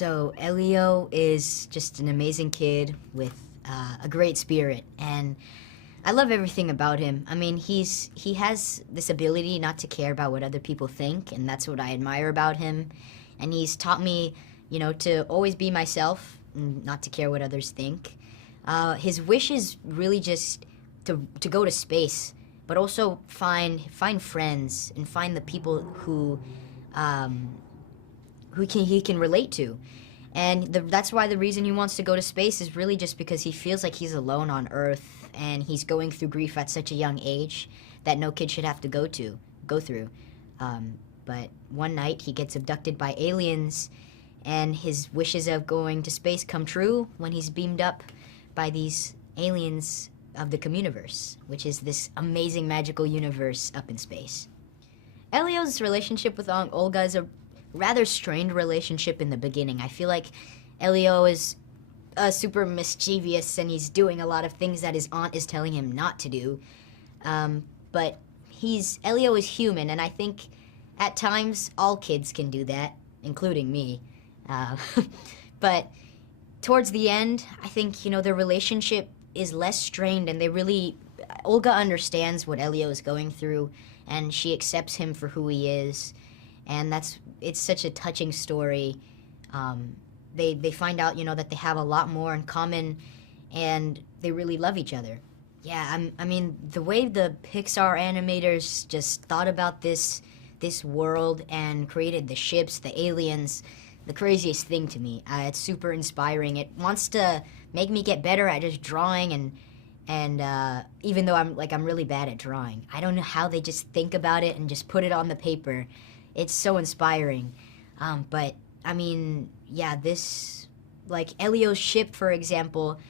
So Elio is just an amazing kid with a great spirit, and I love everything about him. I mean, he has this ability not to care about what other people think, and that's what I admire about him. And he's taught me, to always be myself, and not to care what others think. His wish is really just to go to space, but also find friends and find the people who he can relate to. And that's why the reason he wants to go to space is really just because he feels like he's alone on Earth, and he's going through grief at such a young age that no kid should have to go through. But one night he gets abducted by aliens, and his wishes of going to space come true when he's beamed up by these aliens of the Communiverse, which is this amazing magical universe up in space. Elio's relationship with Olga is a rather strained relationship in the beginning. I feel like Elio is super mischievous, and he's doing a lot of things that his aunt is telling him not to do. But Elio is human, and I think at times all kids can do that, including me. But towards the end, I think, their relationship is less strained, and Olga understands what Elio is going through, and she accepts him for who he is. And it's such a touching story. They find out, that they have a lot more in common, and they really love each other. Yeah, I mean, the way the Pixar animators just thought about this world and created the ships, the aliens, the craziest thing to me. It's super inspiring. It wants to make me get better at just drawing, and even though I'm really bad at drawing, I don't know how they just think about it and just put it on the paper. It's so inspiring. But I mean, yeah, Elio's ship, for example,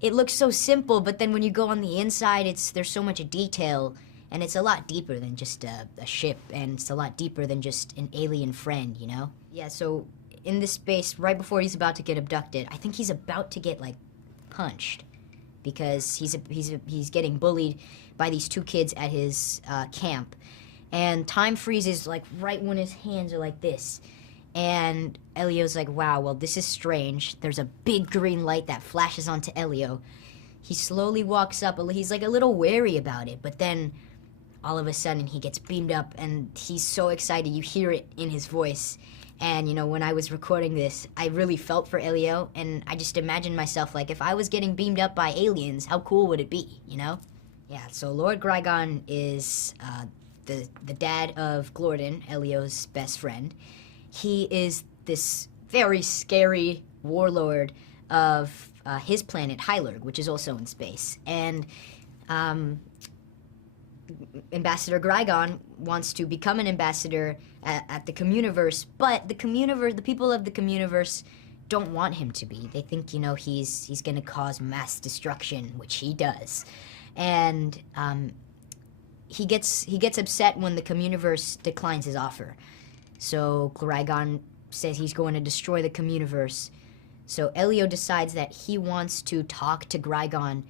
it looks so simple, but then when you go on the inside, there's so much detail, and it's a lot deeper than just a ship, and it's a lot deeper than just an alien friend, Yeah, so in this space, right before he's about to get abducted, I think he's about to get, punched, because he's getting bullied by these two kids at his camp. And time freezes, right when his hands are like this. And Elio's like, wow, well, this is strange. There's a big green light that flashes onto Elio. He slowly walks up. He's, a little wary about it. But then, all of a sudden, he gets beamed up, and he's so excited. You hear it in his voice. And, when I was recording this, I really felt for Elio. And I just imagined myself, if I was getting beamed up by aliens, how cool would it be, Yeah, so Lord Grigon is the dad of Glorden, Elio's best friend. He is this very scary warlord of his planet, Hylurg, which is also in space. And Ambassador Grigon wants to become an ambassador at the Communiverse, but the people of the Communiverse don't want him to be. They think, he's going to cause mass destruction, which he does. And he gets upset when the Communiverse declines his offer. So Grigon says he's going to destroy the Communiverse. So Elio decides that he wants to talk to Grigon,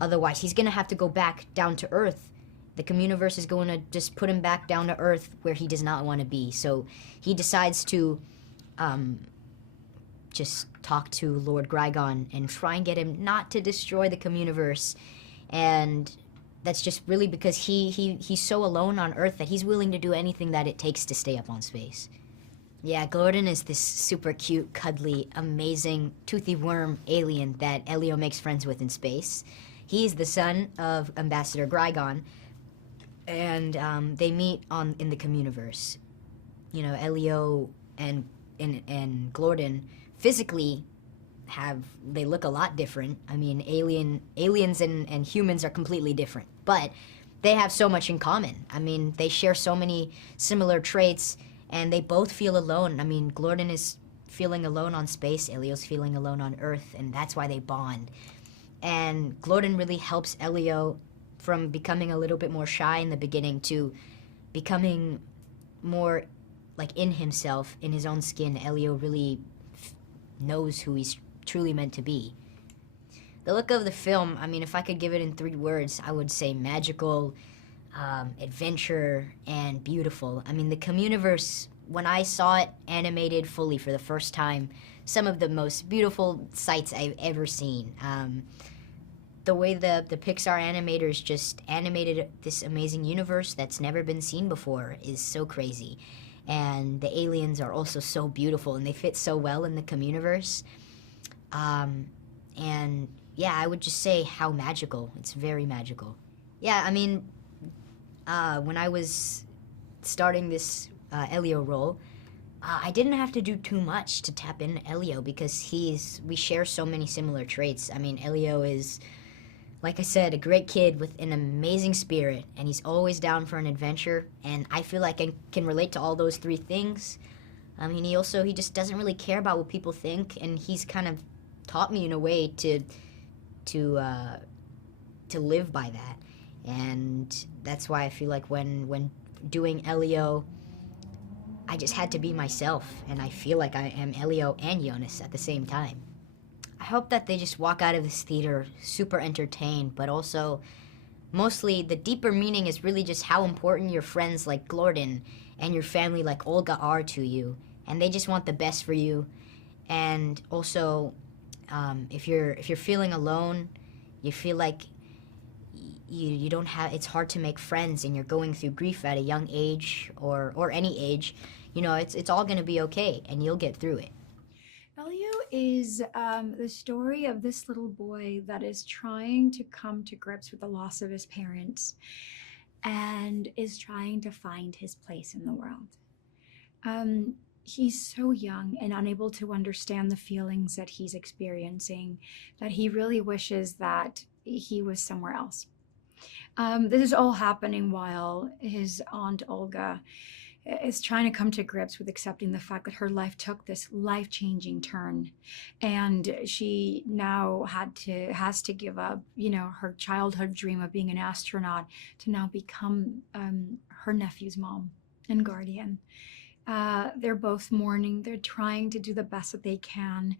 otherwise he's going to have to go back down to Earth. The Communiverse is going to just put him back down to Earth where he does not want to be. So he decides to just talk to Lord Grigon and try and get him not to destroy the Communiverse. And that's just really because he's so alone on Earth that he's willing to do anything that it takes to stay up on space. Yeah, Glorden is this super cute, cuddly, amazing, toothy worm alien that Elio makes friends with in space. He's the son of Ambassador Grigon, and they meet in the Communiverse. Elio and Glorden physically they look a lot different. I mean, aliens and humans are completely different, but they have so much in common. I mean, they share so many similar traits, and they both feel alone. I mean, Glorden is feeling alone on space, Elio's feeling alone on Earth, and that's why they bond. And Glorden really helps Elio from becoming a little bit more shy in the beginning to becoming more in himself, in his own skin. Elio really knows who he's truly meant to be. The look of the film, I mean, if I could give it in 3 words, I would say magical, adventure, and beautiful. I mean, the Communiverse when I saw it animated fully for the first time, some of the most beautiful sights I've ever seen. The way the Pixar animators just animated this amazing universe that's never been seen before is so crazy. And the aliens are also so beautiful, and they fit so well in the Communiverse. And yeah, I would just say how magical. It's very magical. Yeah, I mean, when I was starting this Elio role, I didn't have to do too much to tap in Elio because we share so many similar traits. I mean, Elio is, like I said, a great kid with an amazing spirit, and he's always down for an adventure, and I feel like I can relate to all those three things. I mean, he just doesn't really care about what people think, and he's kind of taught me in a way to live by that. And that's why I feel like when doing Elio, I just had to be myself, and I feel like I am Elio and Yonas at the same time. I hope that they just walk out of this theater super entertained, but also mostly the deeper meaning is really just how important your friends like Glorden and your family like Olga are to you, and they just want the best for you. And also, if you're feeling alone, you feel like you don't have, it's hard to make friends, and you're going through grief at a young age or any age, it's all going to be okay, and you'll get through it. Elio is the story of this little boy that is trying to come to grips with the loss of his parents and is trying to find his place in the world. He's so young and unable to understand the feelings that he's experiencing, that he really wishes that he was somewhere else. This is all happening while his aunt Olga is trying to come to grips with accepting the fact that her life took this life-changing turn, and she now has to give up, her childhood dream of being an astronaut to now become her nephew's mom and guardian. They're both mourning. They're trying to do the best that they can.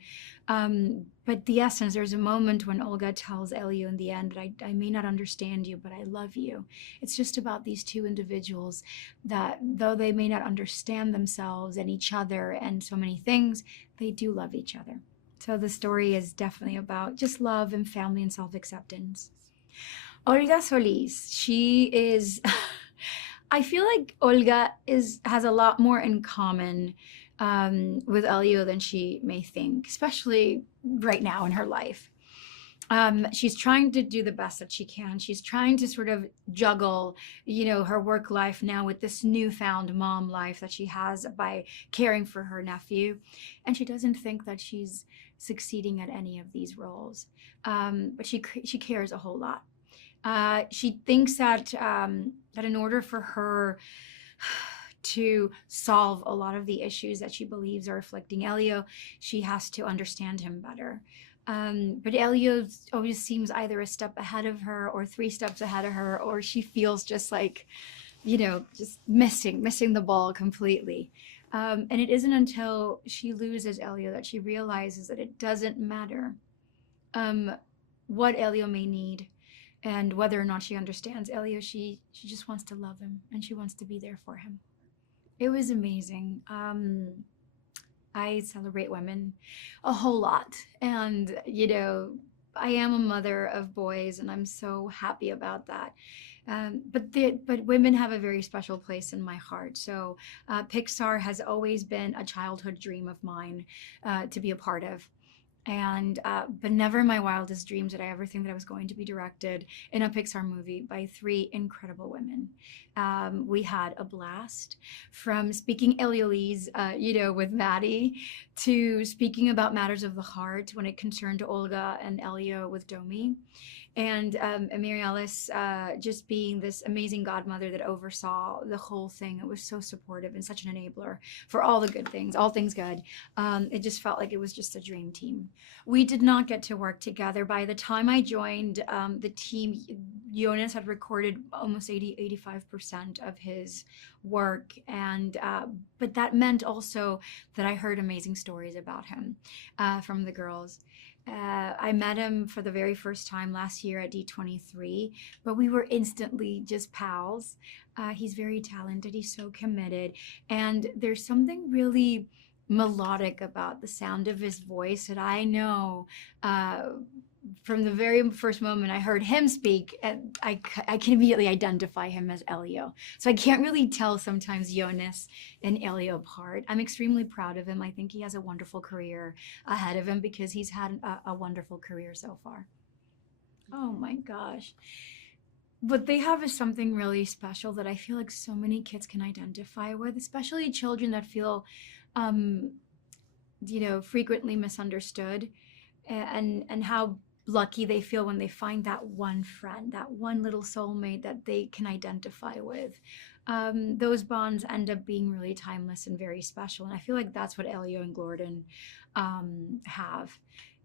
But the essence, there's a moment when Olga tells Elio in the end that I may not understand you, but I love you. It's just about these two individuals that, though they may not understand themselves and each other and so many things, they do love each other. So the story is definitely about just love and family and self-acceptance. Olga Solís, she is... I feel like Olga has a lot more in common with Elio than she may think, especially right now in her life. She's trying to do the best that she can. She's trying to sort of juggle, her work life now with this newfound mom life that she has by caring for her nephew. And she doesn't think that she's succeeding at any of these roles. But she cares a whole lot. She thinks that in order for her to solve a lot of the issues that she believes are afflicting Elio, she has to understand him better. But Elio always seems either a step ahead of her or 3 steps ahead of her, or she feels just like, just missing the ball completely. And it isn't until she loses Elio that she realizes that it doesn't matter what Elio may need. And whether or not she understands Elio, she just wants to love him, and she wants to be there for him. It was amazing. I celebrate women a whole lot. And, I am a mother of boys, and I'm so happy about that. But women have a very special place in my heart. So Pixar has always been a childhood dream of mine to be a part of. And but never in my wildest dreams did I ever think that I was going to be directed in a Pixar movie by 3 incredible women. We had a blast, from speaking Eliolese, with Maddie, to speaking about matters of the heart when it concerned Olga and Elio with Domee. And Mary Alice just being this amazing godmother that oversaw the whole thing. It was so supportive and such an enabler for all the good things, all things good. It just felt like it was just a dream team. We did not get to work together. By the time I joined the team, Yonas had recorded almost 85% of his work. And but that meant also that I heard amazing stories about him from the girls. I met him for the very first time last year at D23, but we were instantly just pals. He's very talented. He's so committed. And there's something really melodic about the sound of his voice that I know from the very first moment I heard him speak, and I can immediately identify him as Elio. So I can't really tell sometimes Yonas and Elio apart. I'm extremely proud of him. I think he has a wonderful career ahead of him because he's had a wonderful career so far. Oh my gosh. What they have is something really special that I feel like so many kids can identify with, especially children that feel, frequently misunderstood, and how lucky they feel when they find that one friend, that one little soulmate that they can identify with. Those bonds end up being really timeless and very special. And I feel like that's what Elio and Gordon have.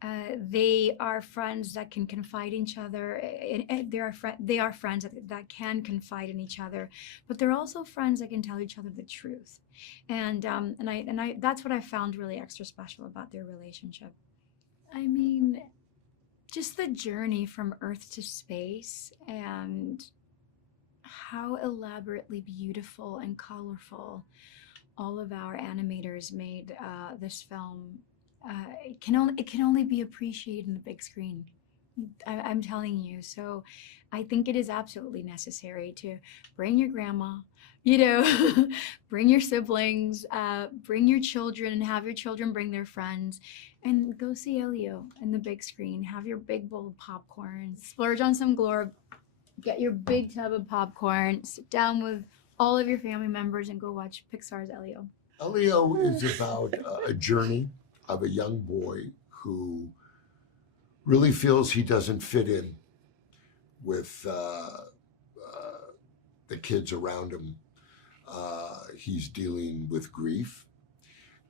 They are friends that can confide in each other. They are friends that can confide in each other, but they're also friends that can tell each other the truth. And I that's what I found really extra special about their relationship. I mean, just the journey from Earth to space and how elaborately beautiful and colorful all of our animators made this film. It can only be appreciated in the big screen. I'm telling you. So I think it is absolutely necessary to bring your grandma, bring your siblings, bring your children, and have your children bring their friends, and go see Elio in the big screen. Have your big bowl of popcorn, splurge on some Glorb, get your big tub of popcorn, sit down with all of your family members, and go watch Pixar's Elio. Elio is about a journey of a young boy who really feels he doesn't fit in with the kids around him. He's dealing with grief,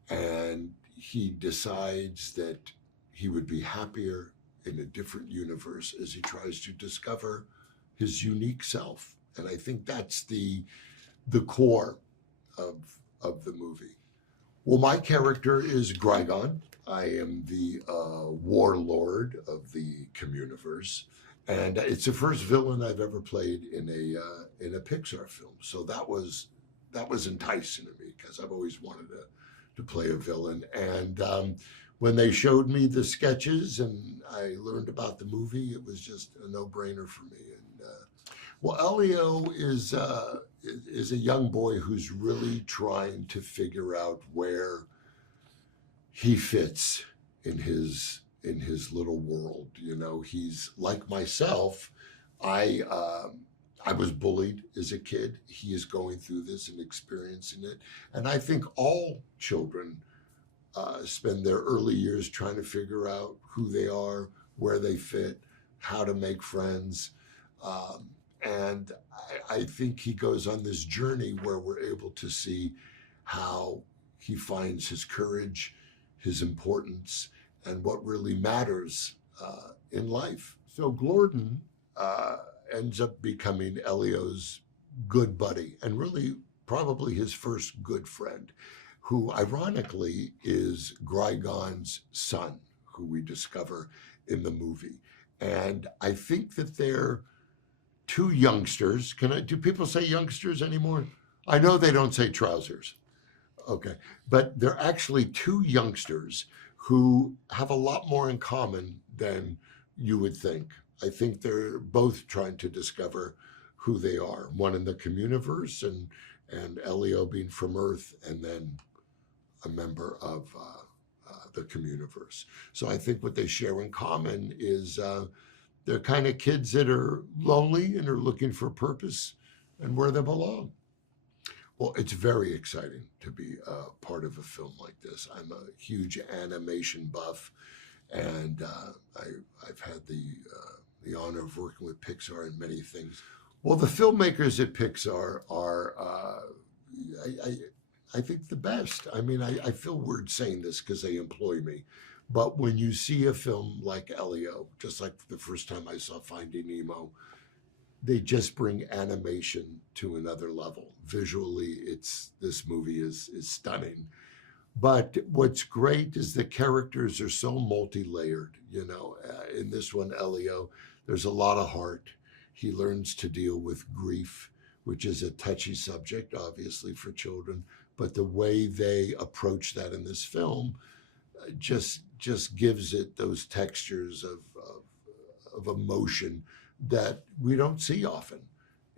and he decides that he would be happier in a different universe as he tries to discover his unique self. And I think that's the core of the movie. Well, my character is Grigon. I am the warlord of the Communiverse, and it's the first villain I've ever played in a Pixar film. So that was enticing to me because I've always wanted to play a villain. And when they showed me the sketches and I learned about the movie, it was just a no-brainer for me. And well, Elio is a young boy who's really trying to figure out where he fits in his little world. He's like myself. I was bullied as a kid. He is going through this and experiencing it. And I think all children spend their early years trying to figure out who they are, where they fit, how to make friends. And I think he goes on this journey where we're able to see how he finds his courage, his importance, and what really matters in life. So Gordon ends up becoming Elio's good buddy, and really probably his first good friend, who ironically is Grigon's son, who we discover in the movie. And I think that they're two youngsters. Do people say youngsters anymore? I know they don't say trousers. Okay. But they're actually two youngsters who have a lot more in common than you would think. I think they're both trying to discover who they are. One in the Communiverse, and Elio being from Earth, and then a member of the Communiverse. So I think what they share in common is they're kind of kids that are lonely and are looking for purpose and where they belong. Well, it's very exciting to be part of a film like this. I'm a huge animation buff, and I've had the honor of working with Pixar in many things. Well, the filmmakers at Pixar are, I think, the best. I mean, I feel weird saying this because they employ me. But when you see a film like Elio, just like the first time I saw Finding Nemo, they just bring animation to another level. Visually, this movie is stunning. But what's great is the characters are so multi-layered. In this one, Elio, there's a lot of heart. He learns to deal with grief, which is a touchy subject, obviously, for children. But the way they approach that in this film just gives it those textures of emotion that we don't see often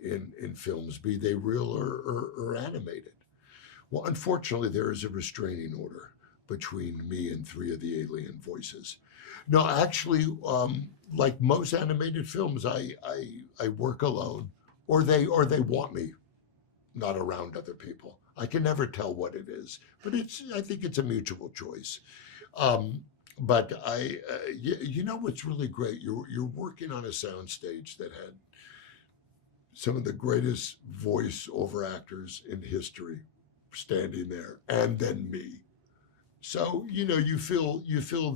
in films, be they real or animated. Well, unfortunately, there is a restraining order between me and 3 of the alien voices. No, actually, like most animated films, I work alone, or they want me not around other people. I can never tell what it is, but I think it's a mutual choice. But what's really great? You're working on a soundstage that had some of the greatest voice-over actors in history standing there, and then me. So you feel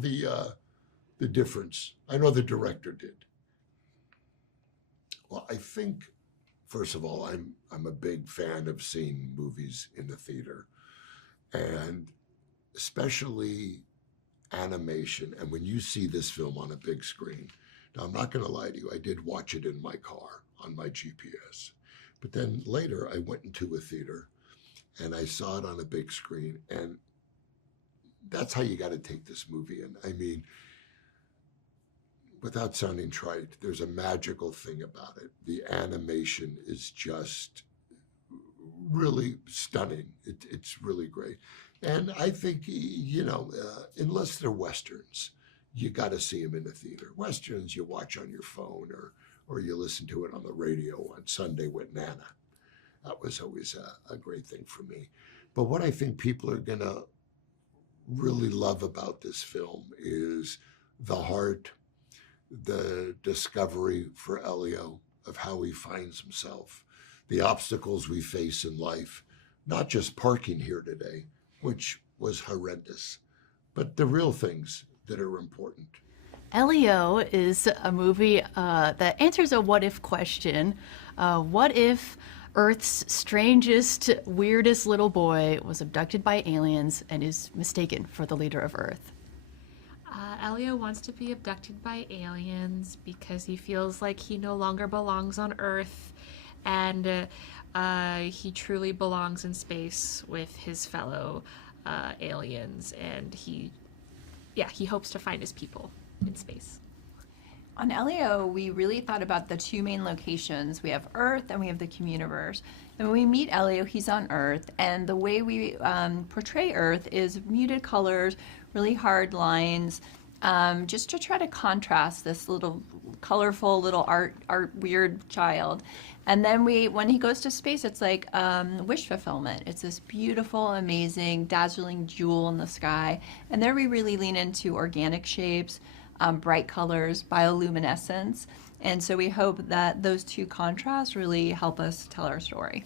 the difference. I know the director did. Well, I think, first of all, I'm a big fan of seeing movies in the theater, and especially animation. And when you see this film on a big screen, now I'm not going to lie to you, I did watch it in my car on my GPS, but then later I went into a theater and I saw it on a big screen, and that's how you got to take this movie in. I mean, without sounding trite, there's a magical thing about it. The animation is just really stunning. It's really great. And I think, unless they're Westerns, you got to see them in the theater. Westerns you watch on your phone or you listen to it on the radio on Sunday with Nana. That was always a great thing for me. But what I think people are going to really love about this film is the heart, the discovery for Elio of how he finds himself, the obstacles we face in life, not just parking here today, which was horrendous, but the real things that are important. Elio is a movie that answers a what-if question. What if Earth's strangest, weirdest little boy was abducted by aliens and is mistaken for the leader of Earth? Elio wants to be abducted by aliens because he feels like he no longer belongs on Earth, and he truly belongs in space with his fellow aliens, and he hopes to find his people in space. On Elio, we really thought about the 2 main locations. We have Earth and we have the Communiverse. And when we meet Elio, he's on Earth, and the way we portray Earth is muted colors, really hard lines, just to try to contrast this little colorful little art weird child. And then when he goes to space, it's like wish fulfillment. It's this beautiful, amazing, dazzling jewel in the sky. And there we really lean into organic shapes, bright colors, bioluminescence. And so we hope that those 2 contrasts really help us tell our story.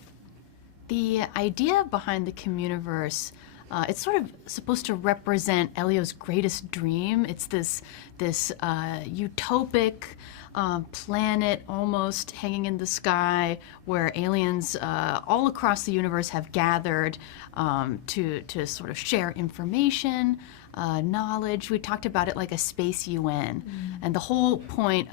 The idea behind the Communiverse, it's sort of supposed to represent Elio's greatest dream. It's this utopic planet almost hanging in the sky where aliens all across the universe have gathered to sort of share information, knowledge. We talked about it like a space UN. And the whole point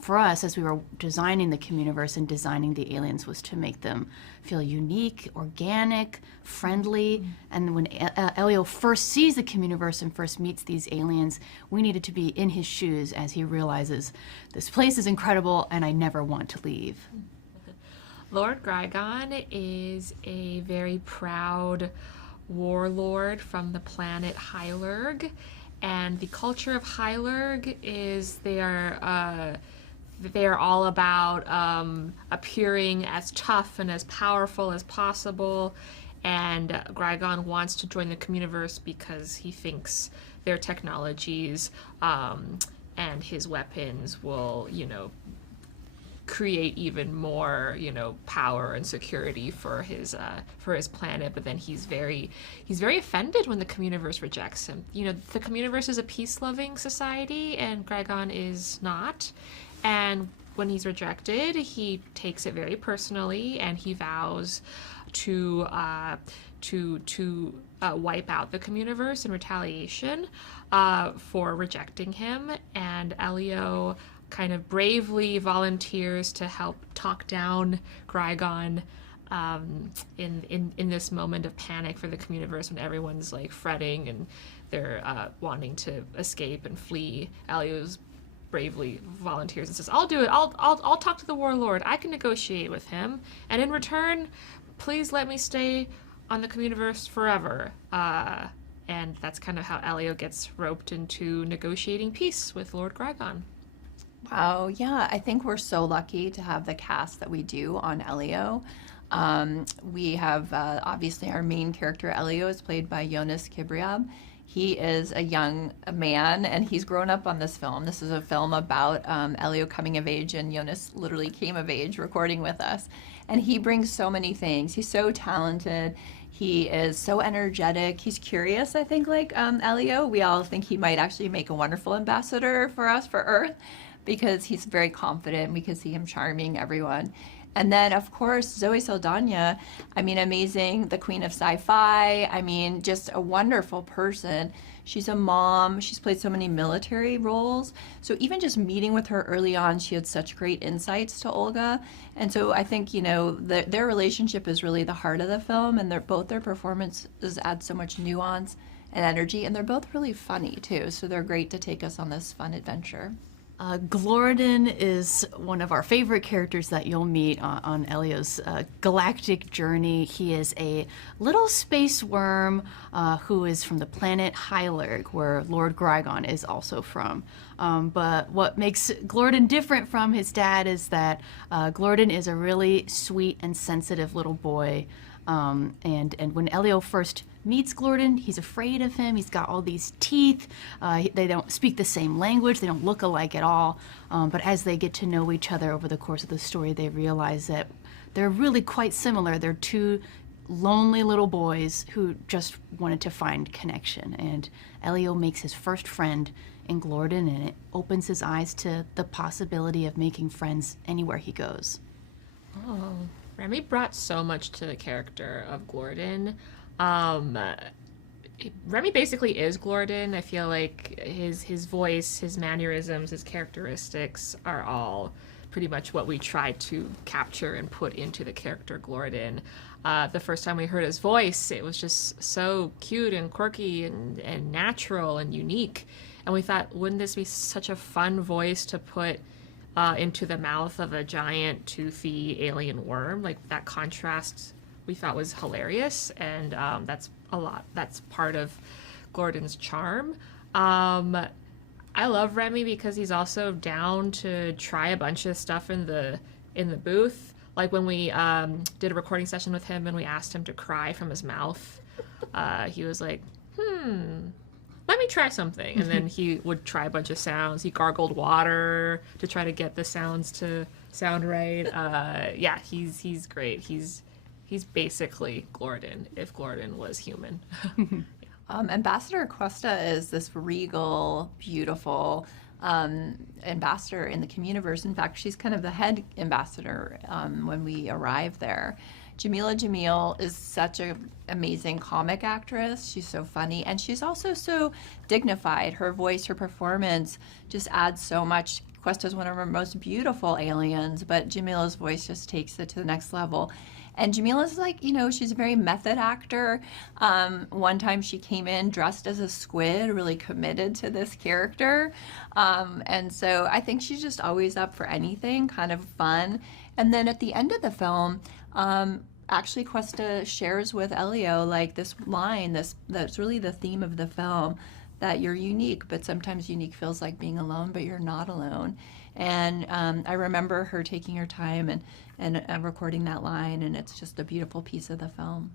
for us as we were designing the Communiverse and designing the aliens was to make them feel unique, organic, friendly. And when Elio first sees the Communiverse and first meets these aliens, we needed to be in his shoes as he realizes this place is incredible and I never want to leave. Lord Grigon is a very proud warlord from the planet Hylurg, and the culture of Hylurg is they are all about appearing as tough and as powerful as possible, and Grigon wants to join the Communiverse because he thinks their technologies and his weapons will, create even more, power and security for his planet. But then he's very offended when the Communiverse rejects him. The Communiverse is a peace-loving society, and Grigon is not. And when he's rejected, he takes it very personally, and he vows to wipe out the Communiverse in retaliation for rejecting him, and Elio kind of bravely volunteers to help talk down Grigon in this moment of panic for the Communiverse when everyone's like fretting and they're wanting to escape and flee. Elio's bravely volunteers and says, "I'll do it. I'll talk to the warlord. I can negotiate with him, and in return, please let me stay on the Communiverse forever." And that's kind of how Elio gets roped into negotiating peace with Lord Grigon. Wow, yeah, I think we're so lucky to have the cast that we do on Elio. We have obviously our main character Elio is played by Yonas Kibreab. He is a young man and he's grown up on this film. This is a film about Elio coming of age, and Yonas literally came of age recording with us. And he brings so many things. He's so talented. He is so energetic. He's curious, I think, like Elio. We all think he might actually make a wonderful ambassador for us, for Earth, because he's very confident. We can see him charming everyone. And then, of course, Zoe Saldaña, I mean, amazing, the queen of sci-fi. I mean, just a wonderful person. She's a mom. She's played so many military roles. So even just meeting with her early on, she had such great insights to Olga. And so I think, you know, their relationship is really the heart of the film, and both their performances add so much nuance and energy, and they're both really funny, too. So they're great to take us on this fun adventure. Glorden is one of our favorite characters that you'll meet on Elio's galactic journey. He is a little space worm who is from the planet Hylarg, where Lord Grigon is also from. But what makes Glorden different from his dad is that Glorden is a really sweet and sensitive little boy. And when Elio first meets Glorden, he's afraid of him. He's got all these teeth. They don't speak the same language. They don't look alike at all. But as they get to know each other over the course of the story, they realize that they're really quite similar. They're two lonely little boys who just wanted to find connection. And Elio makes his first friend in Glorden, and it opens his eyes to the possibility of making friends anywhere he goes. Oh, Remy brought so much to the character of Glorden. Remy basically is Glorden. I feel like his voice, his mannerisms, his characteristics are all pretty much what we tried to capture and put into the character Glorden. The first time we heard his voice, it was just so cute and quirky and natural and unique. And we thought, wouldn't this be such a fun voice to put into the mouth of a giant toothy alien worm? Like, that contrast we thought was hilarious, and that's part of Glorden's charm. I love Remy because he's also down to try a bunch of stuff in the booth. Like when we did a recording session with him and we asked him to cry from his mouth, he was like, let me try something. And then he would try a bunch of sounds. He gargled water to try to get the sounds to sound right. Yeah, he's great. He's basically Glorden, if Glorden was human. Ambassador Cuesta is this regal, beautiful ambassador in the Communiverse. In fact, she's kind of the head ambassador when we arrive there. Jamila Jamil is such an amazing comic actress. She's so funny, and she's also so dignified. Her voice, her performance just adds so much. Cuesta is one of our most beautiful aliens, but Jamila's voice just takes it to the next level. And Jamila's like, you know, she's a very method actor. One time she came in dressed as a squid, really committed to this character. And so I think she's just always up for anything, kind of fun. And then at the end of the film, actually Cuesta shares with Elio like this line, that's really the theme of the film, that you're unique, but sometimes unique feels like being alone, but you're not alone. And I remember her taking her time and recording that line, and it's just a beautiful piece of the film.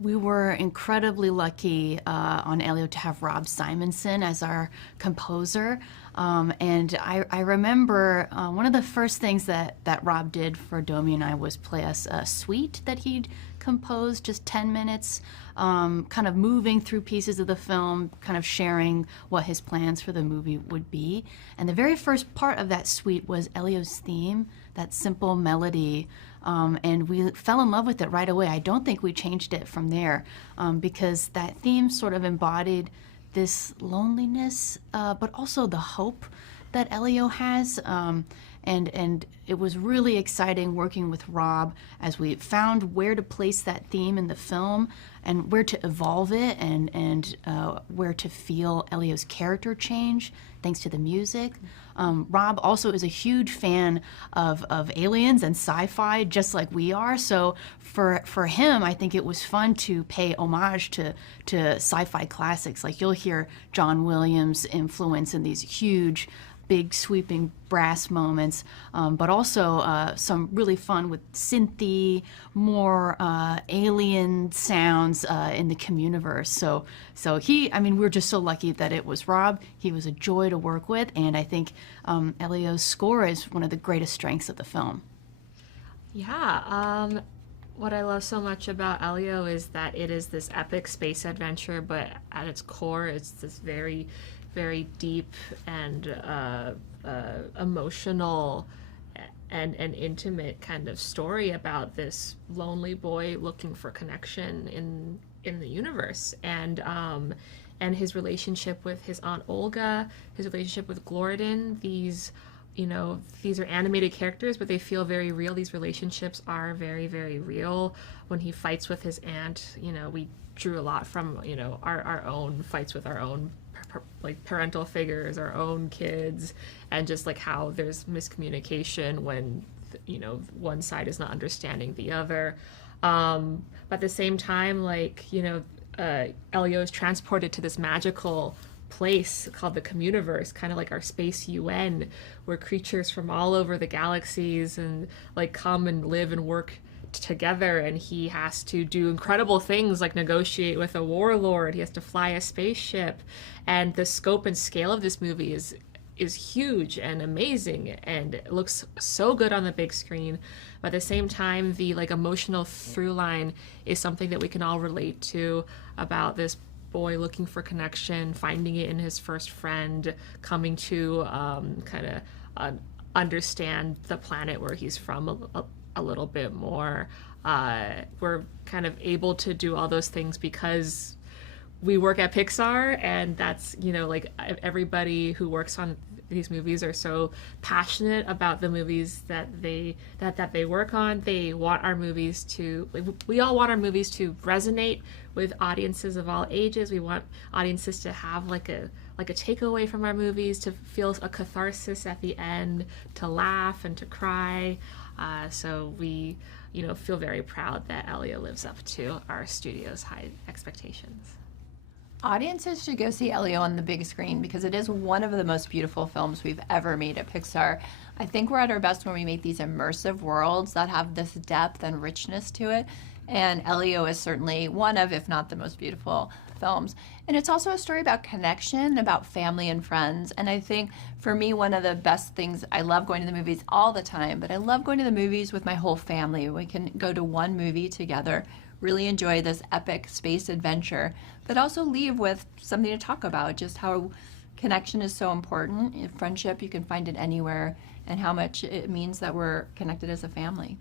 We were incredibly lucky on Elio to have Rob Simonson as our composer. And I remember one of the first things that Rob did for Domee and I was play us a suite that he'd composed, just 10 minutes, kind of moving through pieces of the film, kind of sharing what his plans for the movie would be. And the very first part of that suite was Elio's theme, that simple melody and we fell in love with it right away. I don't think we changed it from there, because that theme sort of embodied this loneliness, but also the hope that Elio has. And it was really exciting working with Rob as we found where to place that theme in the film and where to evolve it, and where to feel Elio's character change thanks to the music. Rob also is a huge fan of aliens and sci-fi, just like we are. So for him, I think it was fun to pay homage to sci-fi classics. Like, you'll hear John Williams' influence in these huge, big sweeping brass moments, but also some really fun with synthy, more alien sounds in the Communiverse. So we're just so lucky that it was Rob. He was a joy to work with, and I think Elio's score is one of the greatest strengths of the film. Yeah, what I love so much about Elio is that it is this epic space adventure, but at its core, it's this very, very deep and emotional and intimate kind of story about this lonely boy looking for connection in the universe, and his relationship with his aunt Olga, his relationship with Glorden. These are animated characters, but they feel very real. These relationships are very, very real. When he fights with his aunt, we drew a lot from our own fights with our own parental figures, our own kids, and just like how there's miscommunication when one side is not understanding the other, but at the same time, Elio is transported to this magical place called the Communiverse, kind of like our space UN, where creatures from all over the galaxies and come and live and work together, and he has to do incredible things like negotiate with a warlord. He has to fly a spaceship, and the scope and scale of this movie is huge and amazing, and it looks so good on the big screen. But at the same time, the emotional through line is something that we can all relate to, about this boy looking for connection, finding it in his first friend, coming to understand the planet where he's from a little bit more. We're kind of able to do all those things because we work at Pixar, and that's everybody who works on these movies are so passionate about the movies that they work on. They want our movies to we all want our movies to resonate with audiences of all ages. We want audiences to have a takeaway from our movies, to feel a catharsis at the end, to laugh and to cry. So we feel very proud that Elio lives up to our studio's high expectations. Audiences should go see Elio on the big screen because it is one of the most beautiful films we've ever made at Pixar. I think we're at our best when we make these immersive worlds that have this depth and richness to it. And Elio is certainly one of, if not the most beautiful films. And it's also a story about connection, about family and friends. And I think for me, one of the best things, I love going to the movies all the time, but I love going to the movies with my whole family. We can go to one movie together, really enjoy this epic space adventure, but also leave with something to talk about, just how connection is so important. In friendship, you can find it anywhere, and how much it means that we're connected as a family.